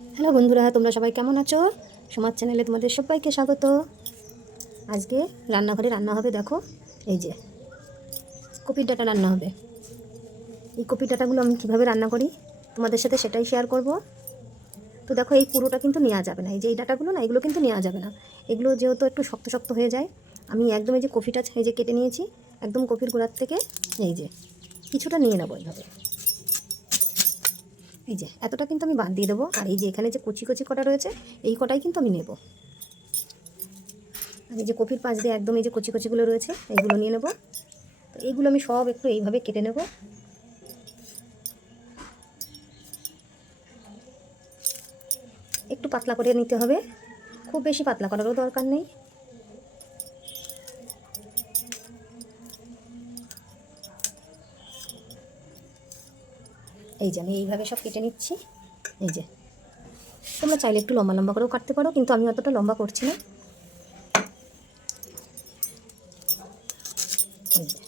Hello বন্ধুরা, তোমরা সবাই কেমন আছো? সমাজ চ্যানেলে তোমাদের সবাইকে স্বাগত। আজকে রান্নাঘরে রান্না হবে, দেখো এই যে কপির ডাঁটা রান্না হবে। এই কপির ডাঁটাগুলো আমি কীভাবে রান্না করি তোমাদের সাথে সেটাই শেয়ার করব। তো দেখো, এই পুরোটা কিন্তু নেওয়া যাবে না, এই যে এই ডাঁটাগুলো না, এগুলো কিন্তু নেওয়া যাবে না। এগুলো যেহেতু একটু শক্ত শক্ত হয়ে যায়, আমি একদম এই যে কপিটা এই যে কেটে নিয়েছি, একদম কপির গোড়ার থেকে এই যে কিছুটা নিয়ে নেবো এইভাবে। এই যে এতটা কিন্তু আমি বাদ দিয়ে দেবো, আর এই যে এখানে যে কচি কচি কটা রয়েছে এই কটাই কিন্তু আমি নেব। আর এই যে কপির পাশ দিয়ে একদম এই যে কচি কচিগুলো রয়েছে এইগুলো নিয়ে নেব। তো এইগুলো আমি সব একটু এইভাবে কেটে নেব। একটু পাতলা করে নিতে হবে, খুব বেশি পাতলা করারও দরকার নেই। এই যে আমি এইভাবে সব কেটে নিচ্ছি। এই যে তোমরা চাইলে একটু লম্বা লম্বা করেও কাটতে পারো, কিন্তু আমি অতটা লম্বা করছি না। এই যে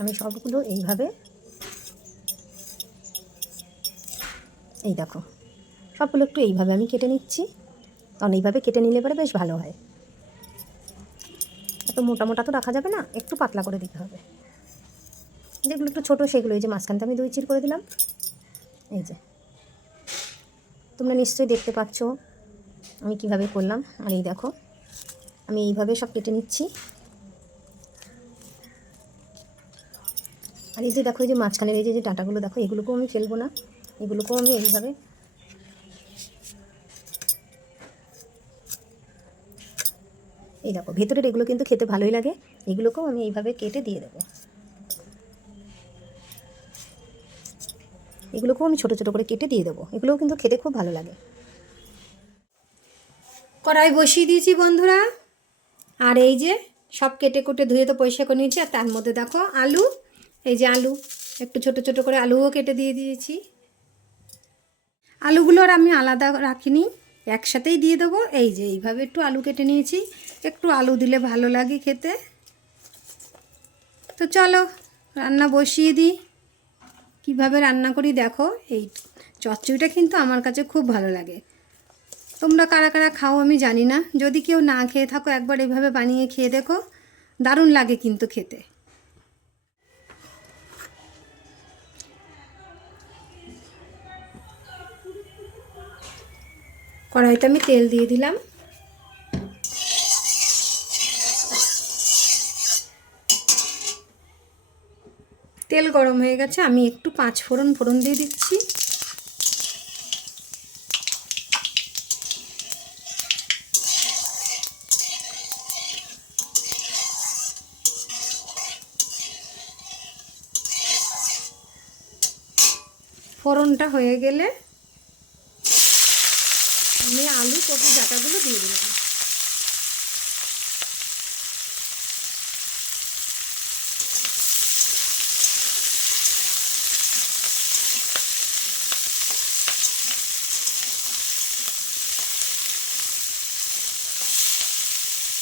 আমি সবগুলো এইভাবে, এই দেখো সবগুলো একটু এইভাবে আমি কেটে নিচ্ছি, কারণ এইভাবে কেটে নিলে পরে বেশ ভালো হয়। এত মোটা মোটা তো রাখা যাবে না, একটু পাতলা করে দিতে হবে। যেগুলো একটু ছোটো সেগুলো এই যে মাঝখানটা আমি 2 চির করে দিলাম। এই যে তোমরা নিশ্চয়ই দেখতে পাচ্ছ আমি কিভাবে করলাম। আর এই দেখো আমি এইভাবে সব কেটে নিচ্ছি। আর এই যে দেখো, এই যে মাঝখানের এই যে ডাঁটাগুলো দেখো, এগুলোকেও আমি ফেলবো না, এগুলোকেও আমি এইভাবে, এই দেখো ভেতরের এগুলো কিন্তু খেতে ভালোই লাগে, এগুলোকেও আমি এইভাবে কেটে দিয়ে দেবো। এগুলোকেও আমি ছোটো ছোটো করে কেটে দিয়ে দেবো, এগুলোও কিন্তু খেতে খুব ভালো লাগে। কড়াই বসিয়ে দিয়েছি বন্ধুরা, আর এই যে সব কেটে কুটে ধুয়ে তো পরিষ্কার করে নিয়েছি। আর তার মধ্যে দেখো আলু, এই যে আলু একটু ছোটো ছোটো করে আলুও কেটে দিয়ে দিয়েছি। আলুগুলোর আমি আলাদা রাখিনি, একসাথেই দিয়ে দেবো। এই যে এইভাবে একটু আলু কেটে নিয়েছি, একটু আলু দিলে ভালো লাগে খেতে। তো চলো রান্না বসিয়ে দিই। কিভাবে রান্না করি দেখো, এই চচ্চড়িটা কিন্তু আমার কাছে খুব ভালো লাগে। তোমরা কারা কারা খাও আমি জানি না, যদি কেউ না খেয়ে থাকো একবার এইভাবে বানিয়ে খেয়ে দেখো, দারুণ লাগে কিন্তু খেতে। কড়াইতে আমি তেল দিয়ে দিলাম। তেল গরম হয়ে গেছে, আমি একটু 5 ফোড়ন দিয়ে দিচ্ছি। ফোড়নটা হয়ে গেলে আমি আলু কপি ডাঁটাগুলো দিয়ে দিলাম।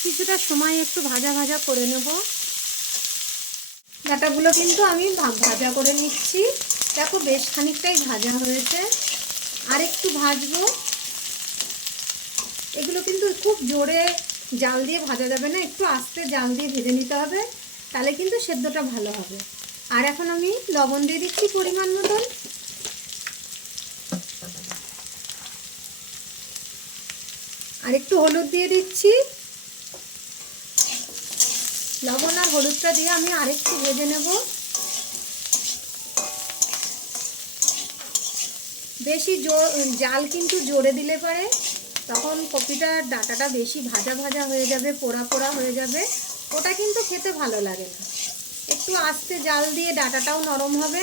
কিছুটা সময় একটু ভাজা ভাজা করে নেব। ডাঁটাগুলো কিন্তু আমি ভাজা করে নিচ্ছি, দেখো বেশ খানিকটাই ভাজা হয়েছে, আর একটু ভাজবো। এগুলো কিন্তু খুব জোরে জাল দিয়ে ভাজা যাবে না, একটু আস্তে জাল দিয়ে ভেজে নিতে হবে, তাহলে কিন্তু সেদ্ধটা ভালো হবে। আর এখন আমি লবণ দিয়ে দিচ্ছি পরিমাণ মতন। আর একটু হলুদ দিয়ে দিচ্ছি। লবণ আর হলুদটা দিয়ে আমি আরেকটু ভেজে নেব। বেশি জাল কিন্তু জোরে দিলে পরে তখন কপিটা ডাঁটাটা বেশি ভাজা ভাজা হয়ে যাবে, পোড়া পোড়া হয়ে যাবে, ওটা কিন্তু খেতে ভালো লাগে না। একটু আস্তে জাল দিয়ে ডাঁটাটাও নরম হবে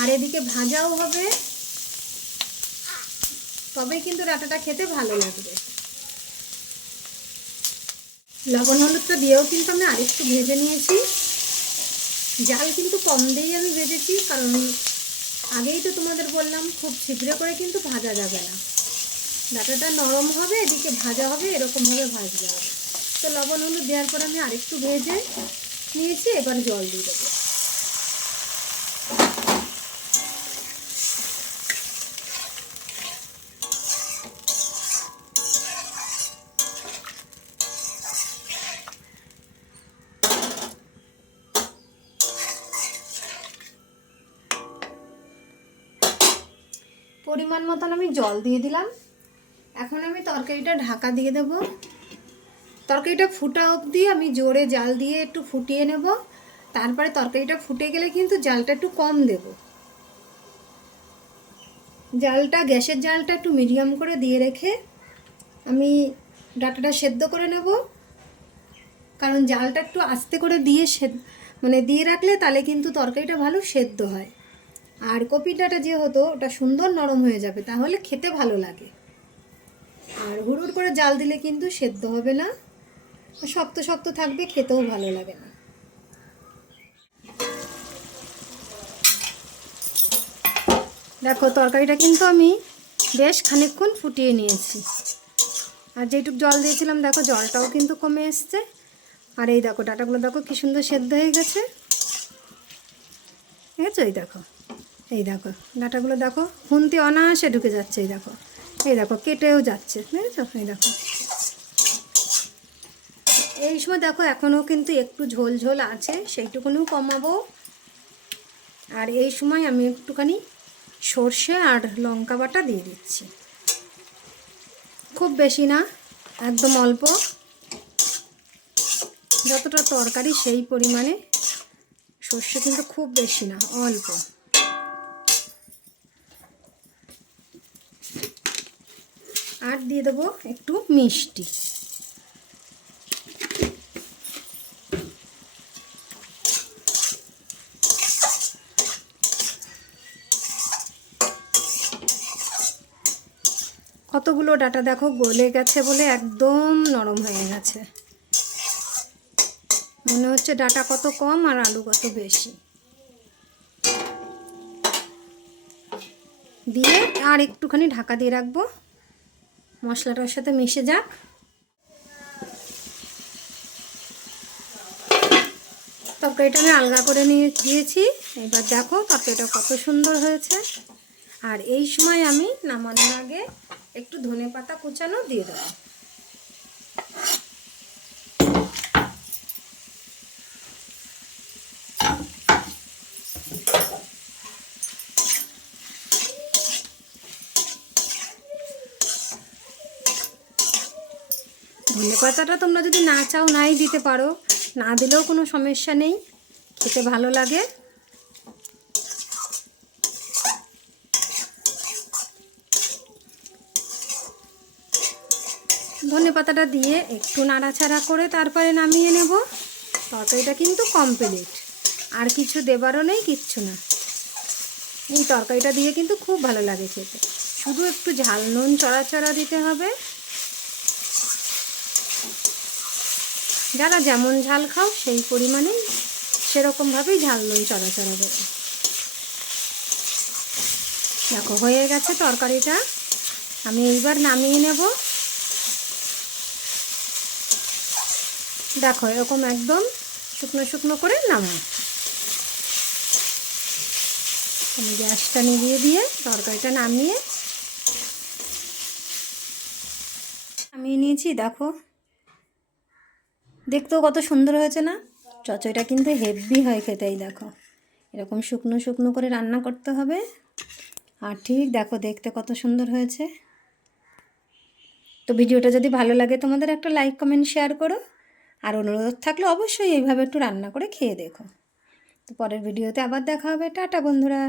আর এদিকে ভাজাও হবে, তবেই কিন্তু ডাঁটাটা খেতে ভালো লাগবে। লবণ হলুদটা দিয়েও কিন্তু আমি আরেকটু ভেজে নিয়েছি। জাল কিন্তু কম দিয়েই আমি ভেজেছি, কারণ আগেই তো তোমাদের বললাম খুব শীঘ্র করে কিন্তু ভাজা যাবে না, ডাঁটাটা নরম হবে এদিকে ভাজা হবে, এরকমভাবে ভাজতে হবে। তো লবণ হলুদ দেওয়ার পর আমি আরেকটু ভেজে নিয়েছি, এবার জল দিয়ে দেবো। পরিমাণ মতন আমি জল দিয়ে দিলাম। এখন আমি তরকারিটা ঢাকা দিয়ে দেব। তরকারিটা ফুটা অবধি আমি জোরে জাল দিয়ে একটু ফুটিয়ে নেব। তারপরে তরকারিটা ফুটে গেলে কিন্তু জালটা একটু কম দেব। গ্যাসের জালটা একটু মিডিয়াম করে দিয়ে রেখে আমি ডাঁটাটা সেদ্ধ করে নেব। কারণ জালটা একটু আস্তে করে দিয়ে দিয়ে রাখলে তাহলে কিন্তু তরকারিটা ভালো সেদ্ধ হয়। আর কপির ডাঁটা যেহেতু ওটা সুন্দর নরম হয়ে যাবে, তাহলে খেতে ভালো লাগে। আর হুড়ুড় করে জাল দিলে কিন্তু সেদ্ধ হবে না, শক্ত শক্ত থাকবে, খেতেও ভালো লাগে না। দেখো তরকারিটা কিন্তু আমি বেশ খানিকক্ষণ ফুটিয়ে নিয়েছি। আর যেটুক জল দিয়েছিলাম দেখো জলটাও কিন্তু কমে এসছে। আর এই দেখো ডাঁটাগুলো দেখো কি সুন্দর সেদ্ধ হয়ে গেছে, ঠিক আছে? এই দেখো ডাঁটাগুলো দেখো খুন্তি অনায়াসে ঢুকে যাচ্ছে। এই দেখো কেটেও যাচ্ছে, বুঝেছো? এই সময় দেখো এখনও কিন্তু একটু ঝোল ঝোল আছে, সেইটুকুনিও কমাবো। আর এই সময় আমি একটুখানি সর্ষে আর লঙ্কা বাটা দিয়ে দিচ্ছি, খুব বেশি না, একদম অল্প, যতটা তরকারি সেই পরিমাণে। সর্ষে কিন্তু খুব বেশি না, অল্প। আর দিয়ে দেবো একটু মিষ্টি। কতগুলো ডাঁটা দেখো গলে গেছে বলে একদম নরম হয়ে গেছে। মনে হচ্ছে ডাঁটা কত কম আর আলু কত বেশি। দিয়ে আর একটুখানি ঢাকা দিয়ে রাখবো, মশলাটার সাথে মিশে যাক। তরকারিটা আমি আলগা করে দিয়েছি। এবার দেখো তরকারিটা কত সুন্দর হয়েছে। আর এই সময় আমি নামানোর আগে একটু ধনেপাতা কুচানো দিয়ে দেবো। ধনেপাতাটা তোমরা যদি না চাও নাই দিতে পারো, না দিলেও কোনো সমস্যা নেই, খেতে ভালো লাগে। ধনেপাতাটা দিয়ে একটু নাড়াচাড়া করে তারপরে নামিয়ে নেব। তরকারিটা কিন্তু কমপ্লিট, আর কিছু দেবারও নেই, কিচ্ছু না। এই তরকারিটা দিয়ে কিন্তু খুব ভালো লাগে খেতে, শুধু একটু ঝাল নুন চড়াচড়া দিতে হবে। যারা যেমন ঝাল খাও সেই পরিমাণে সেরকমভাবেই ঝাল নুন চড়াচড়া দেবে। দেখো হয়ে গেছে তরকারিটা, আমি এইবার নামিয়ে নেব। দেখো এরকম একদম শুকনো শুকনো করে নামাও। আমি গ্যাসটা নিভিয়ে দিয়ে তরকারিটা নামিয়ে নিয়েছি। দেখো দেখতেও কত সুন্দর হয়েছে না? চচ্চড়িটা কিন্তু হেভি হয় খেতেই। দেখো এরকম শুকনো শুকনো করে রান্না করতে হবে। আর ঠিক দেখো দেখতে কত সুন্দর হয়েছে। তো ভিডিওটা যদি ভালো লাগে তোমাদের একটা লাইক কমেন্ট শেয়ার করো। আর অনুরোধ থাকলে অবশ্যই এইভাবে একটু রান্না করে খেয়ে দেখো। তো পরের ভিডিওতে আবার দেখা হবে। টাটা বন্ধুরা।